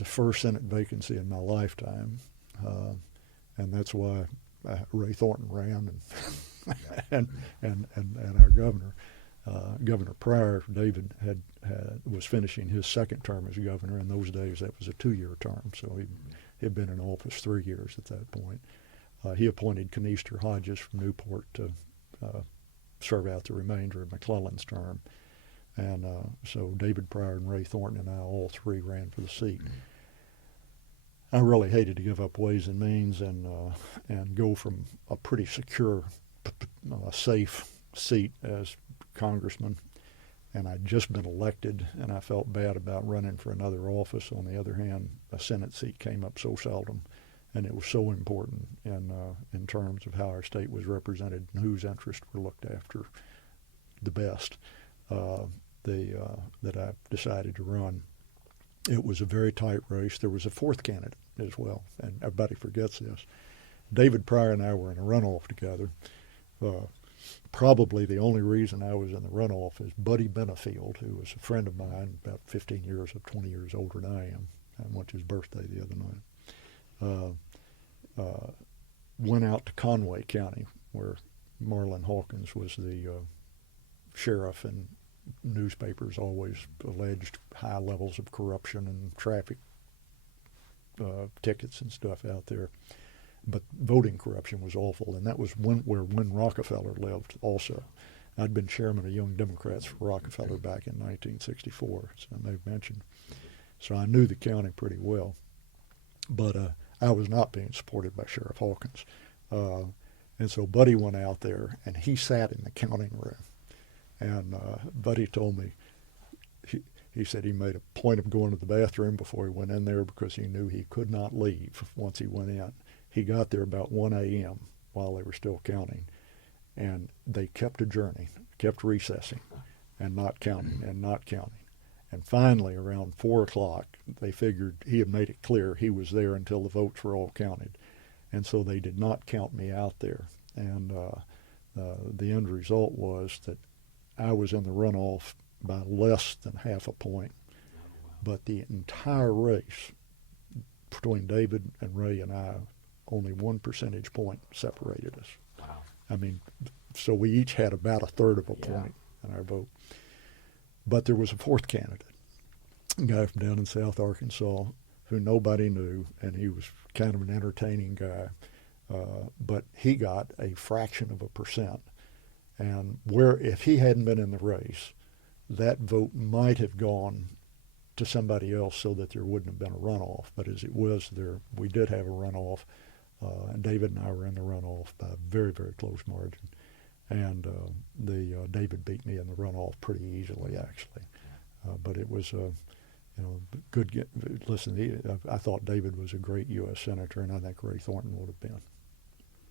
the first Senate vacancy in my lifetime, and that's why Ray Thornton ran, and our governor. Governor Pryor, David was finishing his second term as governor. In those days, that was a 2-year term, so he had been in office 3 years at that point. He appointed Kanister Hodges from Newport to serve out the remainder of McClellan's term. And so David Pryor and Ray Thornton and I, all three, ran for the seat. I really hated to give up Ways and Means and go from a pretty secure, safe seat as congressman, and I'd just been elected, and I felt bad about running for another office. On the other hand, a Senate seat came up so seldom, and it was so important in terms of how our state was represented and whose interests were looked after the best, that I decided to run. It was a very tight race. There was a fourth candidate as well, and everybody forgets this. David Pryor and I were in a runoff together. Probably the only reason I was in the runoff is Buddy Benefield, who was a friend of mine, about 15 years or 20 years older than I am. I went to his birthday the other night. Went out to Conway County, where Marlin Hawkins was the sheriff, and newspapers always alleged high levels of corruption and traffic tickets and stuff out there. But voting corruption was awful, and that was where Win Rockefeller lived also. I'd been chairman of Young Democrats for Rockefeller back in 1964, as I may have mentioned. So I knew the county pretty well. But I was not being supported by Sheriff Hawkins. And so Buddy went out there, and he sat in the counting room. And Buddy told me, he said he made a point of going to the bathroom before he went in there because he knew he could not leave once he went in. He got there about 1 a.m. while they were still counting, and they kept adjourning, kept recessing, and not counting, and not counting. And finally, around 4 o'clock, they figured he had made it clear he was there until the votes were all counted. And so they did not count me out there. And the end result was that I was in the runoff by less than half a point. But the entire race between David and Ray and I, only 1 percentage point separated us. Wow. I mean, so we each had about a third of a point in our vote. But there was a fourth candidate, a guy from down in South Arkansas who nobody knew, and he was kind of an entertaining guy. But he got a fraction of a percent. And where if he hadn't been in the race, that vote might have gone to somebody else so that there wouldn't have been a runoff. But as it was, we did have a runoff. And David and I were in the runoff by a very, very close margin. And David beat me in the runoff pretty easily, actually. But it was, good. Listen, I thought David was a great U.S. Senator, and I think Ray Thornton would have been.